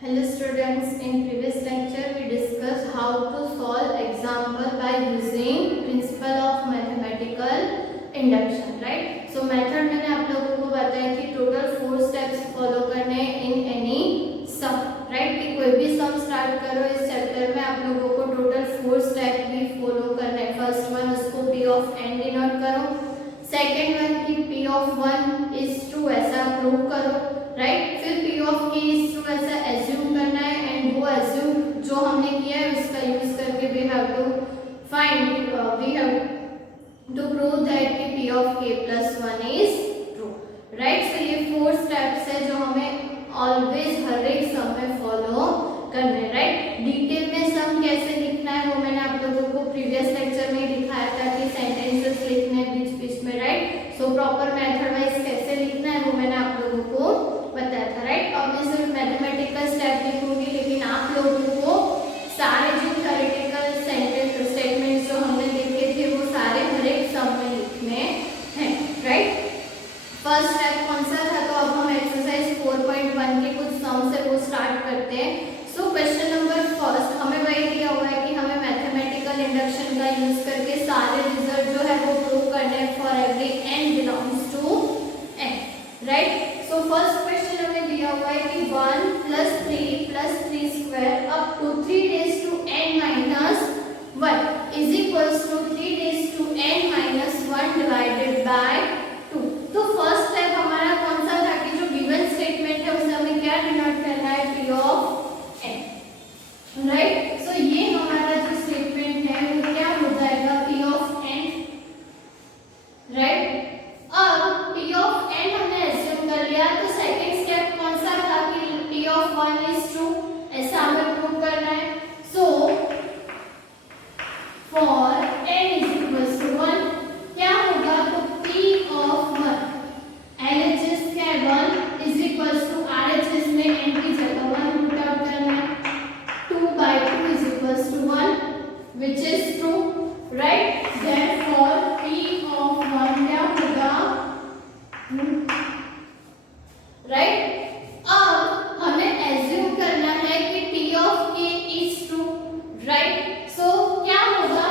Hello students, in previous lecture we discussed how to solve example by using principle of mathematical induction, right? So method मैंने आप लोगों को बताया कि total 4 steps follow करने in any sum, right? कि कोई भी sum start करो इस chapter में आप लोगों को total 4 step भी follow करने हैं. First one उसको p of n denote करो, second one कि p of 1 is true ऐसा prove करो, राइट फिर p of k is true ऐसा एज्यूम करना है एंड वो एज्यूम जो हमने किया है उसका यूज करके we have to prove that कि p of k plus 1 is true, right. So ये 4 स्टेप्स है जो हमें ऑलवेज हर एक सम में फॉलो करने हैं, राइट. डिटेल में सम कैसे लिखना है वो मैंने आप लोगों को प्रीवियस लेक्चर में दिखाया था कि सेंटेंसेस लिखने हैं बीच बीच में, right. So proper method wise कैसे लिखना है वो मैंने आप लोगों को बताया था, राइट. अब मैं सिर्फ मैथमेटिकल स्टेप लिखूंगी लेकिन आप लोगों को सारे जो थ्योरेटिकल सेंटेंस स्टेटमेंट्स जो हमने देखे थे वो सारे हर एक सम में लिखने हैं, राइट. फर्स्ट स्टेप कौन सा था? तो अब हम एक्सरसाइज 4.1 के कुछ सम से वो स्टार्ट करते हैं. सो क्वेश्चन नंबर फर्स्ट हमें वही दिया हुआ है कि हमें मैथमेटिकल इंडक्शन का यूज करके सारे रिजल्ट जो है वो प्रूव करने हैं for every n belongs to n, right. So first question हमें दिया हुआ है कि 1 + 3 square up to 3 raised to n minus 1 is equals to 3 raised to n minus 1 divided by 2. तो फर्स्ट स्टेप हमारा कौन सा था कि जो गिवन स्टेटमेंट है उसे हमें क्या डिनोट करना है? p of n, right. So ये हमारा जो स्टेटमेंट है वो क्या हो जाएगा? p of n, right. अब p of n हमने एज्यूम कर लिया तो सेकंड स्टेप कौन सा था कि p of 1 is true ऐसा हमें प्रूव करना है. So for n is equals to 1 क्या होगा? तो p of 1 LHS क्या है? 1 is equals to RHS में n की जगह 1 पुट आउट करना है. 2/2 is equals to 1 which is true, right. Therefore p of 1 क्या होगा? राइट. अब हमें एज्यूम करना है कि p of k is true, right. So क्या होगा?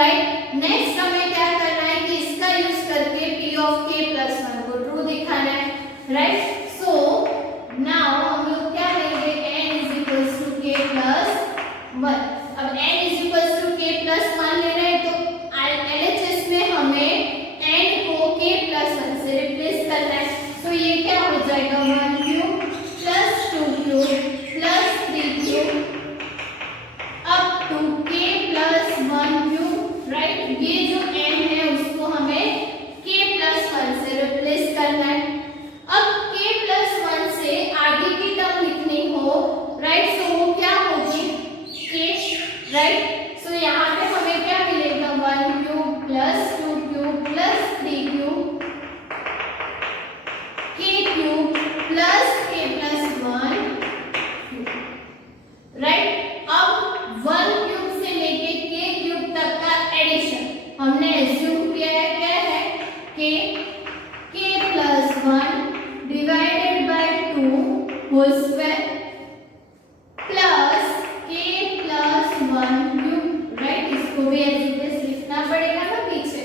राइट। नेक्स्ट हमें क्या करना है कि इसका यूज करके p ऑफ k प्लस 1 को ट्रू दिखाना है, राइट। सो नाउ हम लोग क्या लेंगे, n is equals to k plus 1। अब n is equals to k plus 1 ले रहे हैं तो LHS में हमें n को k प्लस 1 से रिप्लेस करना है। तो ये क्या हो जाएगा, 1 cube plus 2 cube plus 3 cube up to k plus 1 cube, right. ये जो n है उसको हमें k प्लस 1 से रिप्लेस करना है। अब k प्लस 1 से आगे की टर्म लिखनी हो, राइट, सो वो क्या होगी, k, राइट। सो यहाँ पे हमें क्या मिलेगा, 1 cube plus 2 cube plus 3 cube k cube plus k plus 1, right. अब 1 क्यूब से लेके k क्यूब तक का एडिशन हमने एज्यूम किया है, क्या है, k plus 1 divided by 2 whole square plus k plus 1 cube, right. इसको भी ऐसे लिखना पड़ेगा ना पीछे,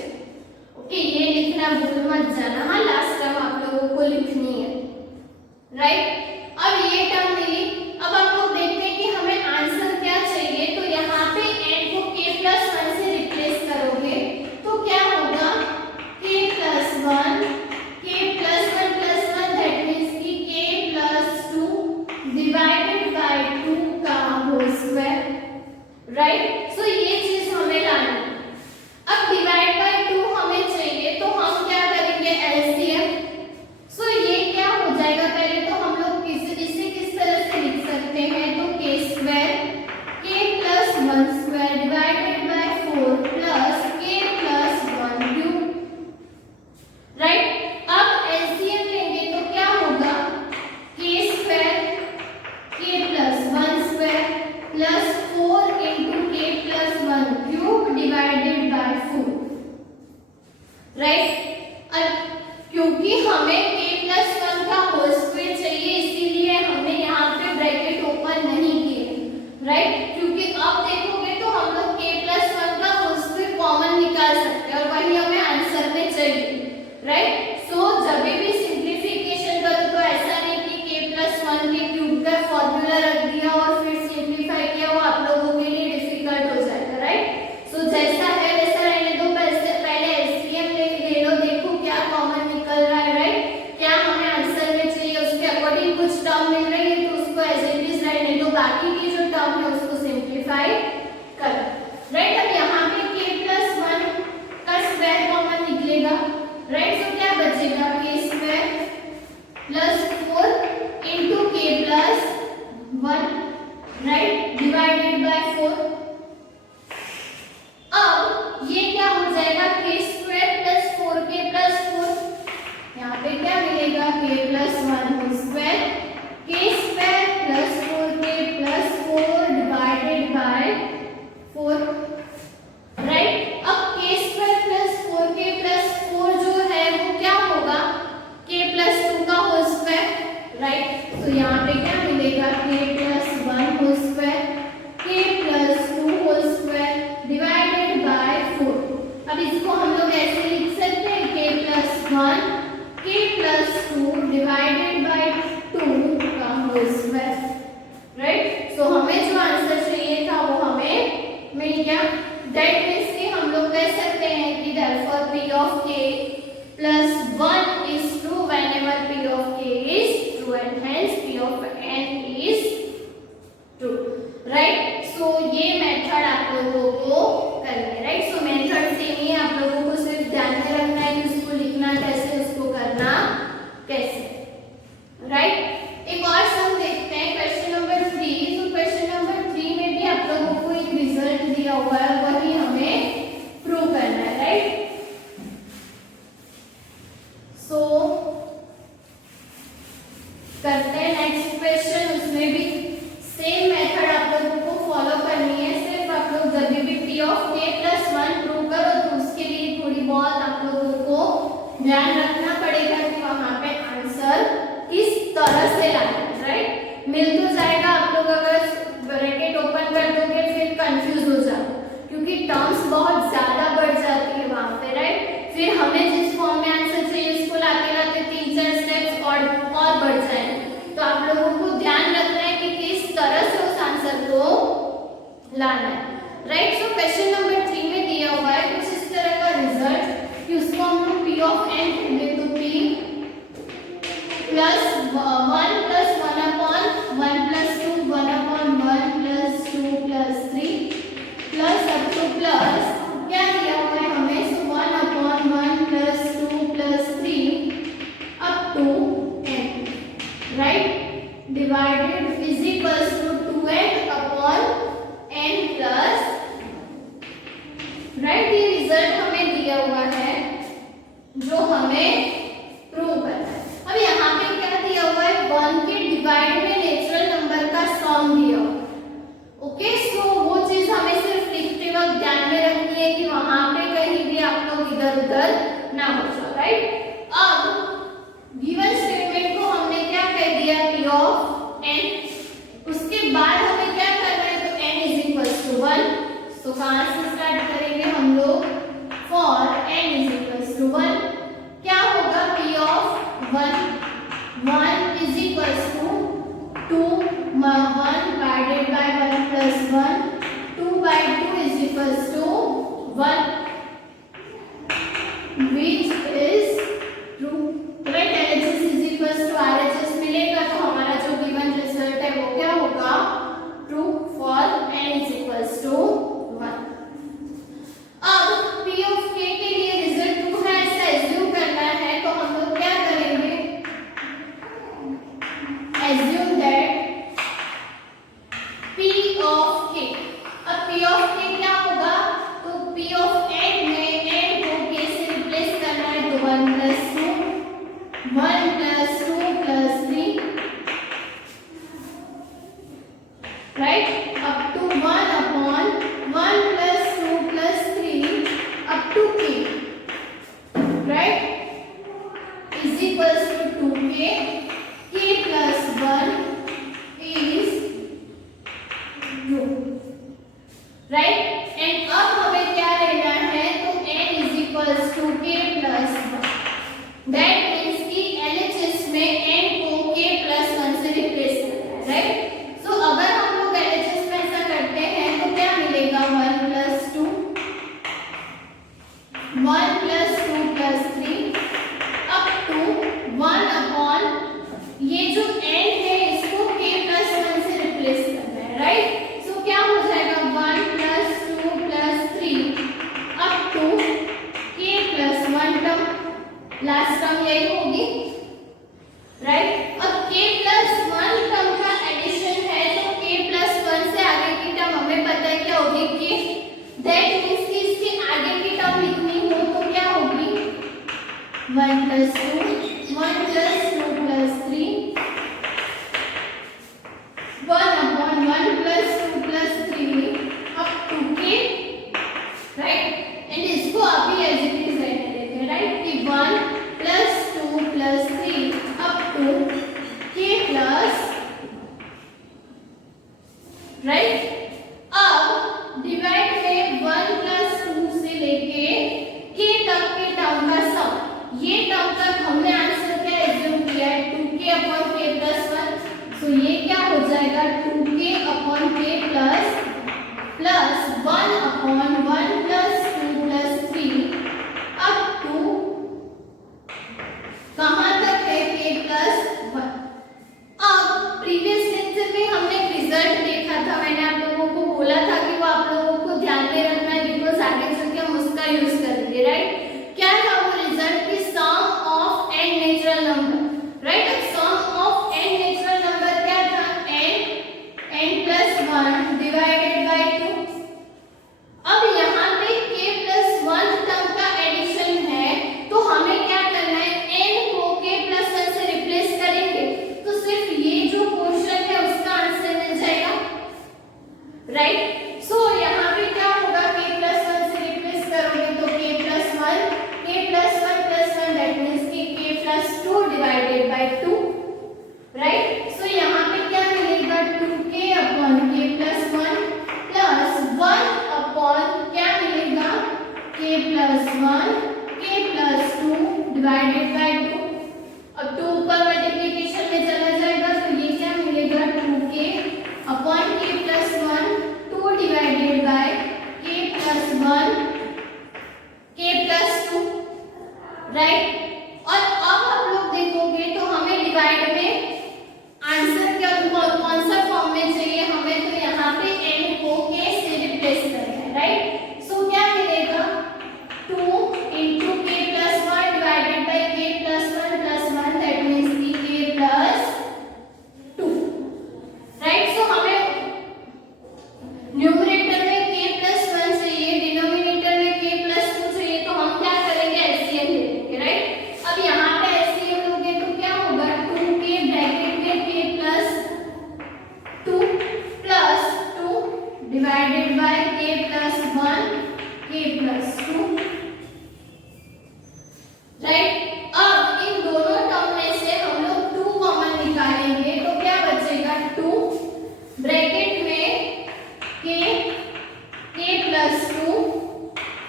ओके, ये लिखना भूल मत जाना, हाँ, लास्ट टर्म आप लोगों को लिखनी है, राइट। अब ये टर्म मिली। अब आप लोग देखते हैं कि हमें आंसर क्या चाहिए, तो यहाँ पे n को k प्लस 1 से रिप्लेस करोगे तो क्या होगा, k plus 1 plus 1 that means कि k प्लस 2 डिवाइडेड बाय 2 का होल स्क्वायर, राइट। सो ये चीज हमें लानी है। अब डिवाइड बाय 2 हमें चाहिए तो हम क्या करेंगे, एलसीएम। सो ये क्या हो जाएगा, पहले तो हम लोग इसे किस तरह से लिख सकते हैं, तो k square k plus 1 square divided by 4 plus k plus 1 cube, right. अब एलसीएम लेंगे तो क्या होगा, k square k plus 1 square plus 4 into k plus 1 cube divided by 4, right. अब क्योंकि हमें k प्लस 1 का होल स्क्वायर चाहिए इसीलिए हमने यहाँ पे ब्रैकेट ओपन नहीं किए, राइट। क्योंकि अब देखोगे तो हम लोग k प्लस 1 का होल स्क्वायर कॉमन निकाल सकते हैं और वही हमें आंसर में चाहिए, राइट। सो जब भी सिंप्लीफिकेशन करो तो ऐसा नहीं कि k प्लस 1 के क्यूब का फॉर्मूला रख दिया और फिर सिंप्लीफाई किया, वो आप लोगों के लिए डिफिकल्ट हो जाएगा, राइट। सो जैसा है वैसा रहने दो, पहले एलसीएम ले लो, देखो क्या कॉमन निकल रहा है, राइट, क्या हमें आंसर में चाहिए, उसके अकॉर्डिंग कुछ टर्म मिल रही है तो उसको एज इट इज रहने दो, बाकी की जो टर्म है उसको सिंप्लीफाई करो, राइट। अब यहाँ पे k प्लस 1 का स्क्वायर कॉमन निकलेगा, राइट। सो क्या बचेगा, k square plus 4 into k plus 1, right, divided by 4। अब ये क्या हो जाएगा, k square plus 4k plus 4, यहाँ पे क्या मिलेगा, k plus 1 whole square k square plus 4k plus 4 divided by 4, right. अब k square plus 4k plus 4 जो है वो क्या होगा, k प्लस 2 का होल स्क्वायर, राइट। तो यहाँ पे क्या मिलेगा, k plus 1 whole square k plus 2 whole square divided by 4। अब इसको हम लोग ऐसे लिख सकते हैं, k plus 1 k plus 2 divided by 2 का होल स्क्वायर, राइट। सो हमें जो आंसर चाहिए था वो हमें मिल गया। दैट मीन्स कि हम लोग कह सकते हैं कि therefore p of k plus 1 is true whenever p of k is true and hence p of n is true, right। सो ये मेथड आप लोगों को करना है, राइट। सो मेथड सेम ही आप लोगों को सिर्फ ध्यान में रखना है कि उसको लिखना कैसे, उसको करना कैसे, राइट। एक और सम देखते हैं, क्वेश्चन नंबर 3। तो क्वेश्चन नंबर 3 में भी आप लोगों को एक रिजल्ट दिया हुआ है, वही हमें प्रूव करना है, राइट। सो करते हैं नेक्स्ट क्वेश्चन, उसमें भी सेम मेथड आप लोगों को फॉलो करनी है। सिर्फ आप लोग जब भी p of k plus 1 prove करो तो उसके लिए थोड़ी बहुत आप लोगों को ध्यान रखना पड़ेगा कि वहां पे आंसर किस तरह से लाना है, राइट। मिल तो जाएगा, आप लोग अगर ब्रैकेट ओपन कर दोगे फिर कंफ्यूज हो जाओ क्योंकि टर्म्स बहुत ज्यादा प्लस क्या दिया हुआ है हमें, so 1/1 plus 2 plus 3 up to n, right, divided is equals to 2n upon n plus, right, ये रिजल्ट हमें दिया हुआ है जो हमें प्रूव करना है। अब यहाँ पे क्या दिया हुआ है, 1 के डिवाइड में नेचुरल नंबर का सम दिया हुआ है। ओके, सो वो चीज हमें सिर्फ लिखते वक्त ध्यान में रखनी है कि वहां पे कहीं भी आप लोग इधर उधर ना हो जाओ, राइट। अब गिवन स्टेटमेंट को हमने क्या कह दिया, p ऑफ n, उसके बाद हमें क्या करना है, तो n इज इक्वल्स टू 1, तो कहां से स्टार्ट करेंगे हम लोग, for n is equals to 1 क्या होगा, p of 1 is equals to 2 1 divided by 1 plus 1, 2/2 is equals to 1 which is true, right. LHS is equals to RHS मिलेगा तो हमारा जो गिवन रिजल्ट है वो क्या होगा, true for n is equals to 1। अब p ऑफ k के लिए रिजल्ट ट्रू है ऐसा एज्यूम करना है, तो हम लोग क्या करेंगे, assume that p of k, अब p ऑफ k क्या होगा, तो p ऑफ n में n को k से रिप्लेस करना है, तो 1 plus 2 plus 3, right, up to 1 upon 1 plus 2 plus 3 up to k, right, is equals to 2k, k plus 1 is true, right. And अब हमें क्या लेना है, तो n is equals to k plus 1, that means कि LHS में n को k plus 1 से रिप्लेस करना है, राइट। सो अगर हम लोग LHS में ऐसा करते हैं तो क्या मिलेगा, 1 plus 2 plus 3 up to 1 upon, ये जो n है इसको k प्लस 1 से रिप्लेस करना है, राइट। सो क्या हो जाएगा, 1 plus 2 plus 3 up to k plus 1 term, last term यही होगी, राइट। अब k प्लस 1 टर्म का एडिशन है, तो k प्लस 1 से आगे की टर्म हमें पता है क्या होगी, k, दैट मींस कि इसके आगे की टर्म लिखनी हो तो क्या होगी, 1 plus 2 plus 3 1 upon 1 plus 2 plus 3 up to k, right. And इसको अभी एज इट इज रहने देते हैं, राइट, कि 1 plus 2 plus 3 up to k plus, right. अब डिवाइड में 1 प्लस 2 से लेके k तक के टर्म का सम, ये टर्म तक हमने आंसर क्या एज्यूम किया है, 2k अपॉन k प्लस 1, सो ये क्या हो जाएगा, 2k upon k plus 1 upon 1 plus 2 plus 3 up to कहां तक है, k प्लस 1। अब प्रीवियस लेक्चर में हमने रिजल्ट देखा था, मैंने आप लोगों को बोला था कि वो आप लोगों को ध्यान में रखना है, बिकॉज आगे चल के हम उसका यूज करेंगे, राइट। क्या था वो रिजल्ट, की sum of n natural number, right. अब sum of n natural number क्या था, n प्लस 1 डिवाइडेड बाय 2। अब यहाँ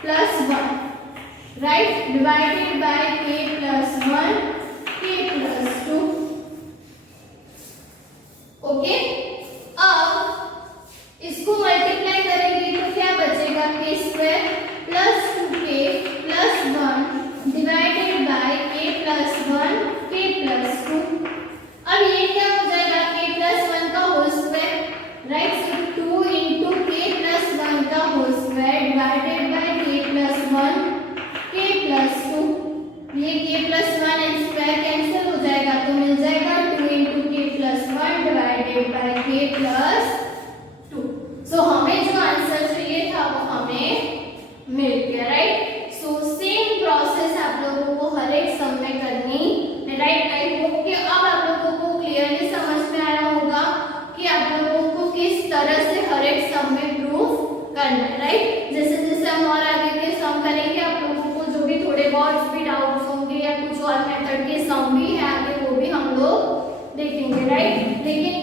plus 1, right, divided by k plus 1 k plus 2। Okay, अब इसको मल्टीप्लाई करेंगे तो क्या बचेगा, k square plus 2k plus 1 divided by k plus 1 k plus 2। अब ये क्या हो जाएगा, k प्लस 1 का whole square, right, so 2 into k plus 1 का whole square divided by k plus 1 k plus 2। ये k प्लस 1 स्क्वायर कैंसिल हो जाएगा तो मिल जाएगा 2 into k plus 1 divided by k plus 2। सो हमें जो आंसर चाहिए था वो हमें मिल गया, राइट। सो सेम प्रोसेस आप लोगों को हर एक सम में करनी है, राइट। आई होप कि अब आप लोगों को क्लियरली समझ में आया होगा कि आप लोगों को किस तरह से हर एक सम में प्रूव करना है, राइट। जैसे जैसे हम और आगे के सम करेंगे आप लोगों को जो भी थोड़े बहुत भी डाउट्स होंगे या कुछ और मेथड के सम भी है आगे वो भी हम लोग देखेंगे, राइट। लेकिन